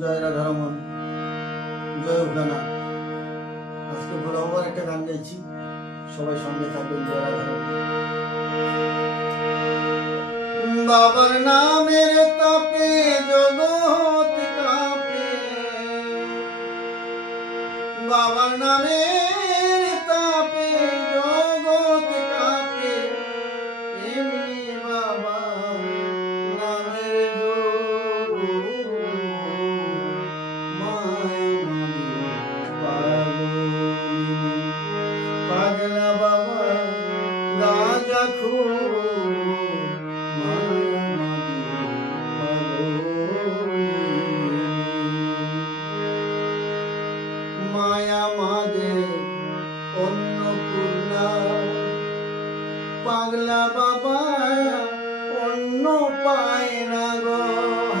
জয় রাধারমন, জয় উগানা। আজকে ভোলা বাবার একটা গান গাইছি, সবাই সঙ্গে থাকবেন। জয় রাধারমন। বাবার নামের তাপে জগৎ কাঁপে, বাবার নামের তাপে জগৎ কাঁপে, এমনি বাবা নামের পাগলা বাবা গাঁজা খুব মায়া মাঝে অন্নপূর্ণা, পাগলা বাবা অন্য পায় না গো,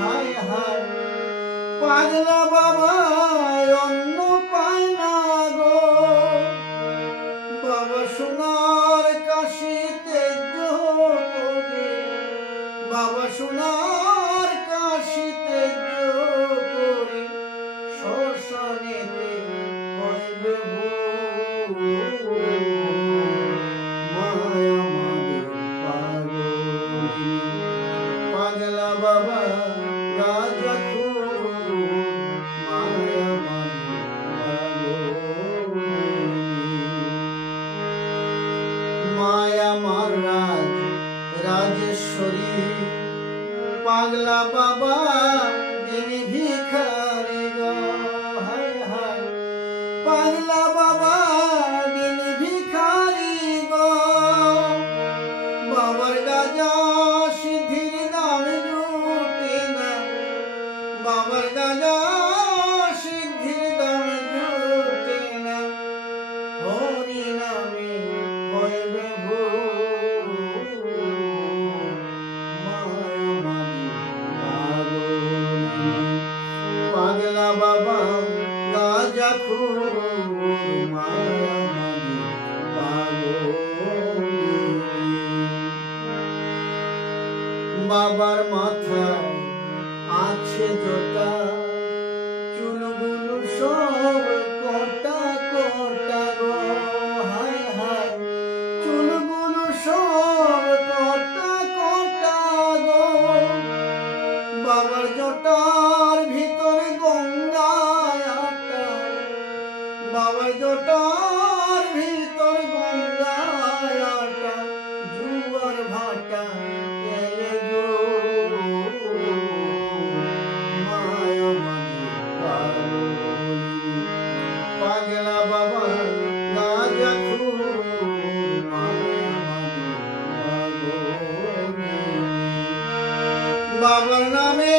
হায় হায় পাগলা বাবা অন্য পায় না গো। বাবা সোনার কাশিতে করে, বাবা সোনার কাশিতে করে, শ্মশানেতে হইবে মায়া মাদের পাগলি। পাগলা বাবা রাজা খুব মায়া মাদের পাগলি। মায়া মার রাজ রাজেশ্বরী, পাগলা বাবা যিনি ভিখারি গো, হায় হায় পাগলা বাবা যিনি ভিখারি গো। বাবার গাজা সিদ্ধির দাম জুটে না, বাবার গাজা সিদ্ধির দাম জুটে না, হরি নামে হইবে পাগলা বাবা গাজা খুব মায়া মাদের পাগলি। বাবার মাথায় আছে জটা, চুলগুলো সব কটা কটা গো, হায় হায় চুলগুলো সব কটা কটা গো। বাবার জটার ভিতরে গঙ্গায় আটা, বাবার জটার ভিতর গঙ্গায় আটা, জুয়ার ভাটা এলে গো মায়া মাদের পাগলি। পাগলা বাবা গাজা খুব মায়া মাদের পাগলি। বাবার নামে